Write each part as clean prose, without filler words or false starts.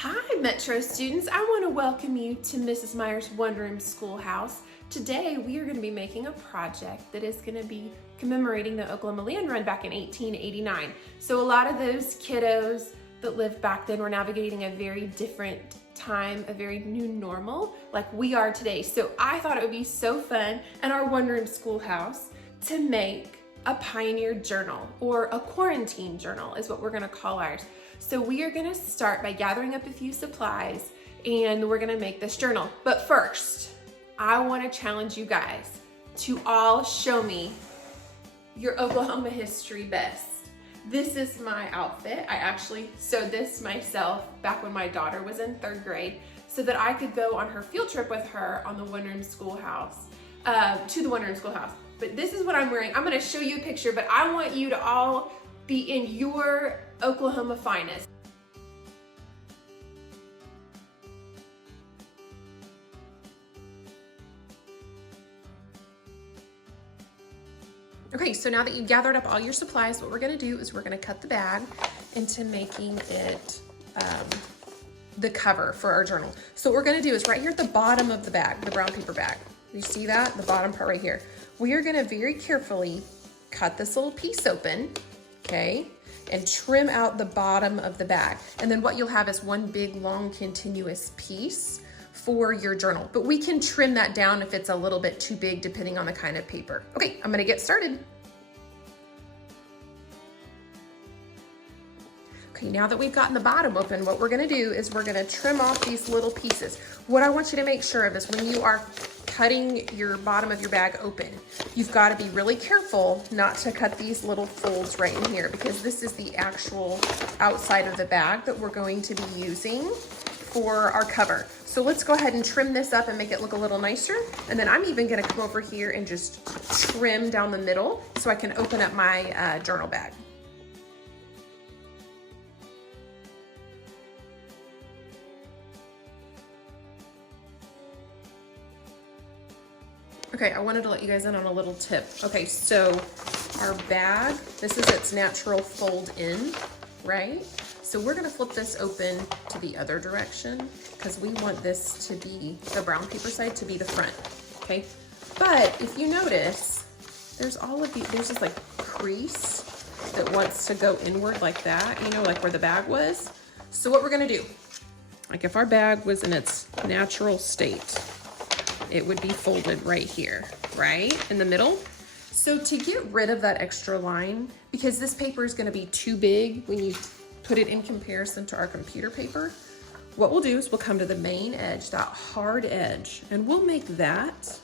Hi Metro students, I want to welcome you to Mrs. Meyer's One Room Schoolhouse. Today we are going to be making a project that is going to be commemorating the Oklahoma Land Run back in 1889. So a lot of those kiddos that lived back then were navigating a very different time, a very new normal like we are today. So I thought it would be so fun in our One Room Schoolhouse to make a pioneer journal, or a quarantine journal is what we're going to call ours. So we are going to start by gathering up a few supplies and we're going to make this journal. But first, I want to challenge you guys to all show me your Oklahoma history best. This is my outfit. I actually sewed this myself back when my daughter was in 3rd grade so that I could go on her field trip with her on the One Room Schoolhouse, to the One Room Schoolhouse. But this is what I'm wearing. I'm going to show you a picture, but I want you to all be in your Oklahoma finest. Okay, so now that you've gathered up all your supplies, what we're gonna do is we're gonna cut the bag into making it the cover for our journal. So what we're gonna do is right here at the bottom of the bag, the brown paper bag, you see that? The bottom part right here. We are gonna very carefully cut this little piece open, okay? And trim out the bottom of the bag. And then what you'll have is one big, long, continuous piece for your journal. But we can trim that down if it's a little bit too big, depending on the kind of paper. Okay, I'm gonna get started. Okay, now that we've gotten the bottom open, what we're gonna do is we're gonna trim off these little pieces. What I want you to make sure of is when you are cutting your bottom of your bag open, you've got to be really careful not to cut these little folds right in here, because this is the actual outside of the bag that we're going to be using for our cover. So let's go ahead and trim this up and make it look a little nicer. And then I'm even going to come over here and just trim down the middle so I can open up my journal bag. Okay, I wanted to let you guys in on a little tip. Okay, so our bag, this is its natural fold in, right? So we're gonna flip this open to the other direction because we want this to be, the brown paper side to be the front, okay? But if you notice, there's there's this like crease that wants to go inward like that, you know, like where the bag was. So what we're gonna do, like if our bag was in its natural state, it would be folded right here, right in the middle. So to get rid of that extra line, because this paper is going to be too big when you put it in comparison to our computer paper, what we'll do is we'll come to the main edge, that hard edge, and we'll make that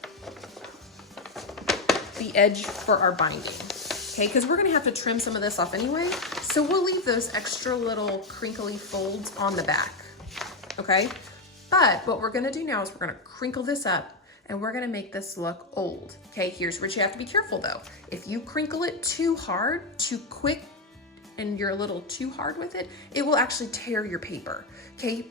the edge for our binding, okay? Because we're going to have to trim some of this off anyway, so we'll leave those extra little crinkly folds on the back, okay? But what we're gonna do now is we're gonna crinkle this up and we're gonna make this look old. Okay, here's what you have to be careful though. If you crinkle it too hard, too quick, and you're a little too hard with it, it will actually tear your paper, okay?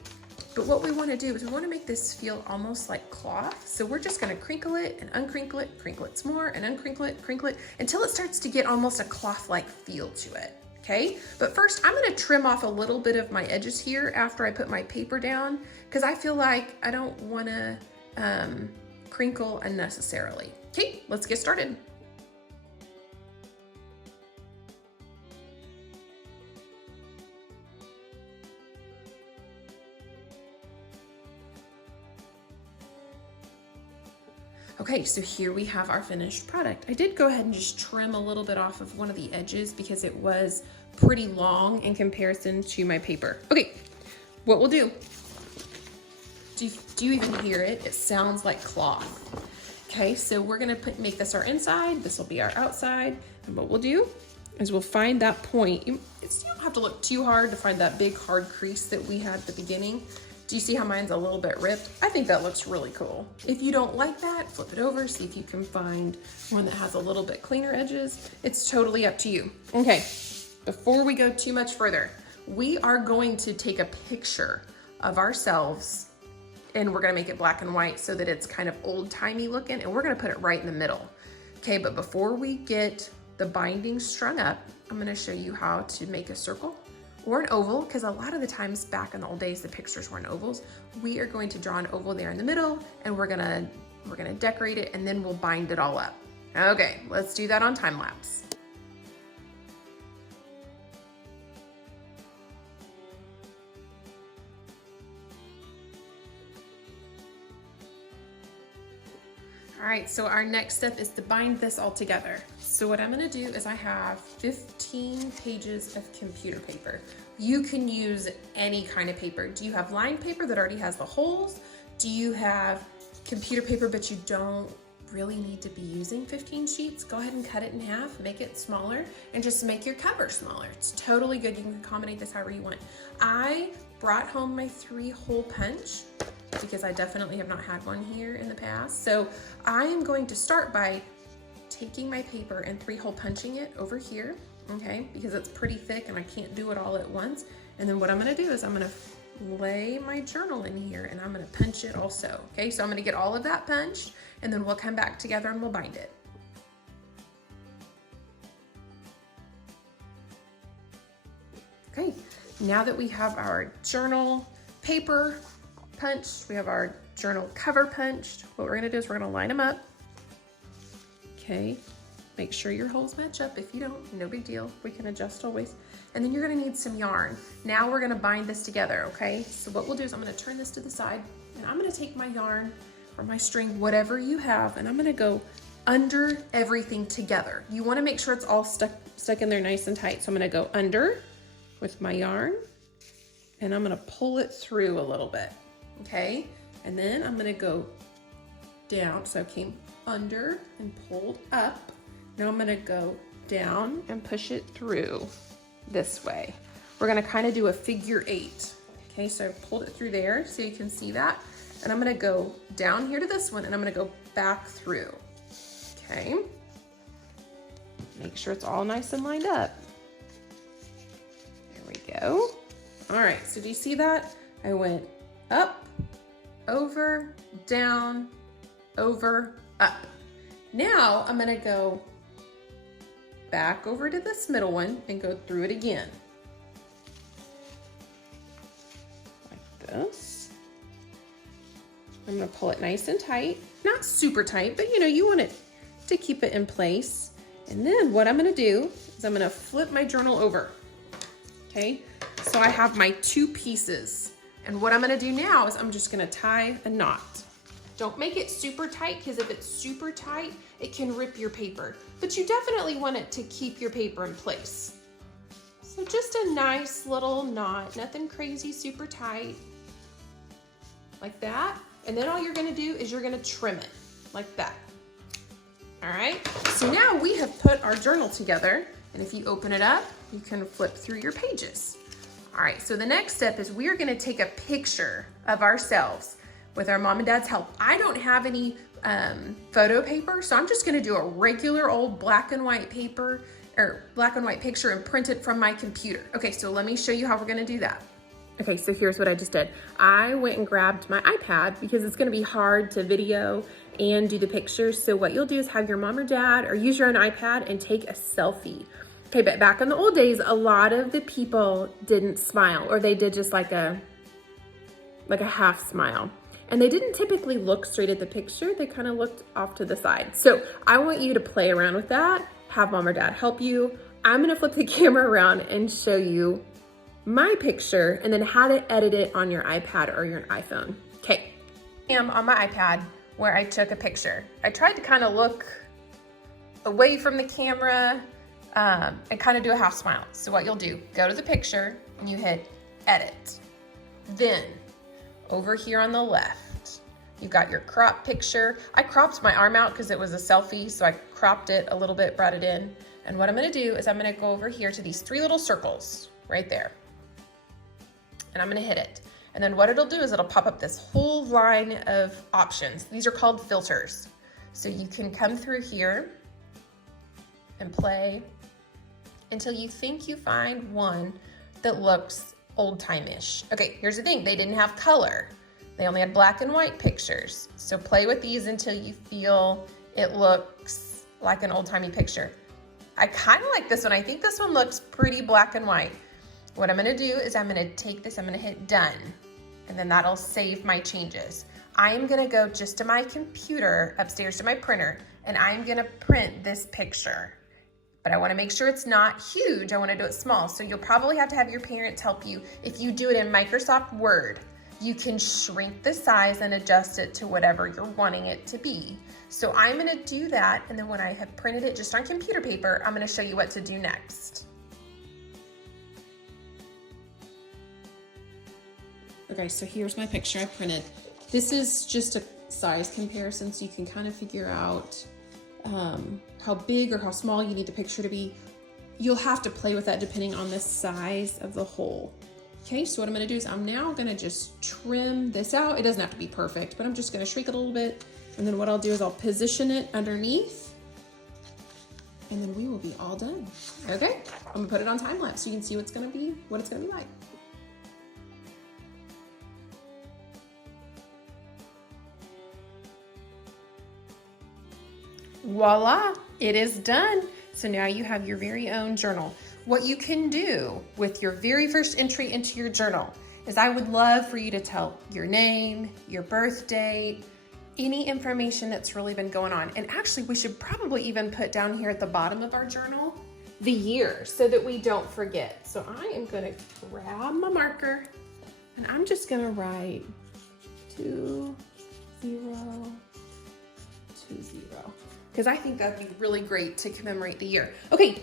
But what we wanna do is we wanna make this feel almost like cloth. So we're just gonna crinkle it and crinkle it some more, and crinkle it, until it starts to get almost a cloth-like feel to it. Okay, but first I'm gonna trim off a little bit of my edges here after I put my paper down, because I feel like I don't wanna crinkle unnecessarily. Okay, let's get started. Okay, so here we have our finished product. I did go ahead and just trim a little bit off of one of the edges because it was pretty long in comparison to my paper. Okay, what we'll do, do you even hear it? It sounds like cloth. Okay, so we're gonna make this our inside, this will be our outside, and what we'll do is we'll find that point. You don't have to look too hard to find that big hard crease that we had at the beginning. Do you see how mine's a little bit ripped? I think that looks really cool. If you don't like that, flip it over, see if you can find one that has a little bit cleaner edges. It's totally up to you. Okay, before we go too much further, we are going to take a picture of ourselves and we're gonna make it black and white so that it's kind of old-timey looking, and we're gonna put it right in the middle. Okay, but before we get the binding strung up, I'm gonna show you how to make a circle or an oval, because a lot of the times back in the old days, the pictures were in ovals. We are going to draw an oval there in the middle, and we're gonna decorate it, and then we'll bind it all up. Okay, let's do that on time lapse. All right, so our next step is to bind this all together. So what I'm gonna do is I have 15 pages of computer paper. You can use any kind of paper. Do you have lined paper that already has the holes? Do you have computer paper but you don't really need to be using 15 sheets? Go ahead and cut it in half, make it smaller, and just make your cover smaller. It's totally good. You can accommodate this however you want. I brought home my 3-hole punch because I definitely have not had one here in the past. So I am going to start by taking my paper and 3-hole punching it over here, okay? Because it's pretty thick and I can't do it all at once. And then what I'm gonna do is I'm gonna lay my journal in here and I'm gonna punch it also, okay? So I'm gonna get all of that punched and then we'll come back together and we'll bind it. Okay, now that we have our journal paper punched, we have our journal cover punched, what we're gonna do is we're gonna line them up. Okay, make sure your holes match up. If you don't, no big deal. We can adjust always. And then you're gonna need some yarn. Now we're gonna bind this together, okay? So what we'll do is I'm gonna turn this to the side and I'm gonna take my yarn or my string, whatever you have, and I'm gonna go under everything together. You wanna make sure it's all stuck in there nice and tight. So I'm gonna go under with my yarn and I'm gonna pull it through a little bit. Okay, and then I'm gonna go down. So I came under and pulled up. Now I'm gonna go down and push it through this way. We're gonna kind of do a figure 8. Okay, so I pulled it through there so you can see that. And I'm gonna go down here to this one and I'm gonna go back through. Okay, make sure it's all nice and lined up. There we go. All right, so do you see that? I went up, over, down, over, up. Now I'm gonna go back over to this middle one and go through it again. Like this. I'm gonna pull it nice and tight. Not super tight, but you want it to keep it in place. And then what I'm gonna do is I'm gonna flip my journal over. Okay, so I have my 2 pieces. And what I'm gonna do now is I'm just gonna tie a knot. Don't make it super tight because if it's super tight, it can rip your paper. But you definitely want it to keep your paper in place. So just a nice little knot, nothing crazy, super tight, like that. And then all you're gonna do is you're gonna trim it, like that. All right, so now we have put our journal together, and if you open it up, you can flip through your pages. All right, so the next step is we're gonna take a picture of ourselves with our mom and dad's help. I don't have any photo paper, so I'm just gonna do a regular old black and white paper, or black and white picture and print it from my computer. Okay, so let me show you how we're gonna do that. Okay, so here's what I just did. I went and grabbed my iPad because it's gonna be hard to video and do the pictures. So what you'll do is have your mom or dad or use your own iPad and take a selfie. Okay, but back in the old days, a lot of the people didn't smile, or they did just like a half smile. And they didn't typically look straight at the picture, they kind of looked off to the side. So I want you to play around with that, have mom or dad help you. I'm gonna flip the camera around and show you my picture and then how to edit it on your iPad or your iPhone. Okay, I am on my iPad where I took a picture. I tried to kind of look away from the camera, and kind of do a half smile. So what you'll do, go to the picture and you hit edit. Then over here on the left, you've got your crop picture. I cropped my arm out because it was a selfie, so I cropped it a little bit, brought it in. And what I'm gonna do is I'm gonna go over here to these 3 little circles right there. And I'm gonna hit it. And then what it'll do is it'll pop up this whole line of options. These are called filters. So you can come through here and play until you think you find one that looks old-time-ish. Okay, here's the thing, they didn't have color. They only had black and white pictures. So play with these until you feel it looks like an old-timey picture. I kind of like this one. I think this one looks pretty black and white. what I'm gonna do is I'm gonna take this, I'm gonna hit done, and then that'll save my changes. I am gonna go just to my computer upstairs to my printer, and I'm gonna print this picture. But I wanna make sure it's not huge, I wanna do it small. So you'll probably have to have your parents help you. If you do it in Microsoft Word, you can shrink the size and adjust it to whatever you're wanting it to be. So I'm gonna do that, and then when I have printed it just on computer paper, I'm gonna show you what to do next. Okay, so here's my picture I printed. This is just a size comparison so you can kind of figure out how big or how small you need the picture to be. You'll have to play with that depending on the size of the hole. Okay, so what I'm gonna do is I'm now gonna just trim this out. It doesn't have to be perfect, but I'm just gonna shrink it a little bit. And then what I'll do is I'll position it underneath, and then we will be all done. Okay, I'm gonna put it on time lapse so you can see what it's gonna be like. Voila, it is done. So now you have your very own journal. What you can do with your very first entry into your journal is I would love for you to tell your name, your birth date, any information that's really been going on. And actually, we should probably even put down here at the bottom of our journal the year so that we don't forget. So I am gonna grab my marker and I'm just gonna write 2020. Because I think that'd be really great to commemorate the year. Okay,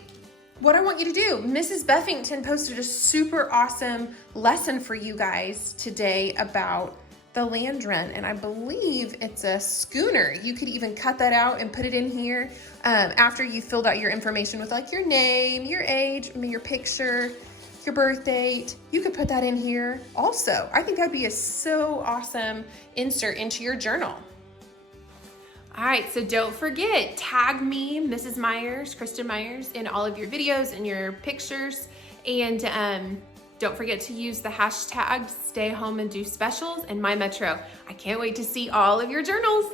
what I want you to do, Mrs. Buffington posted a super awesome lesson for you guys today about the land run, and I believe it's a schooner. You could even cut that out and put it in here after you filled out your information with like your name, your age, your picture, your birth date. You could put that in here also. I think that'd be a so awesome insert into your journal. All right, so don't forget, tag me, Mrs. Myers, Kristen Myers, in all of your videos and your pictures. And don't forget to use the hashtag Stay Home and Do Specials and My Metro. I can't wait to see all of your journals.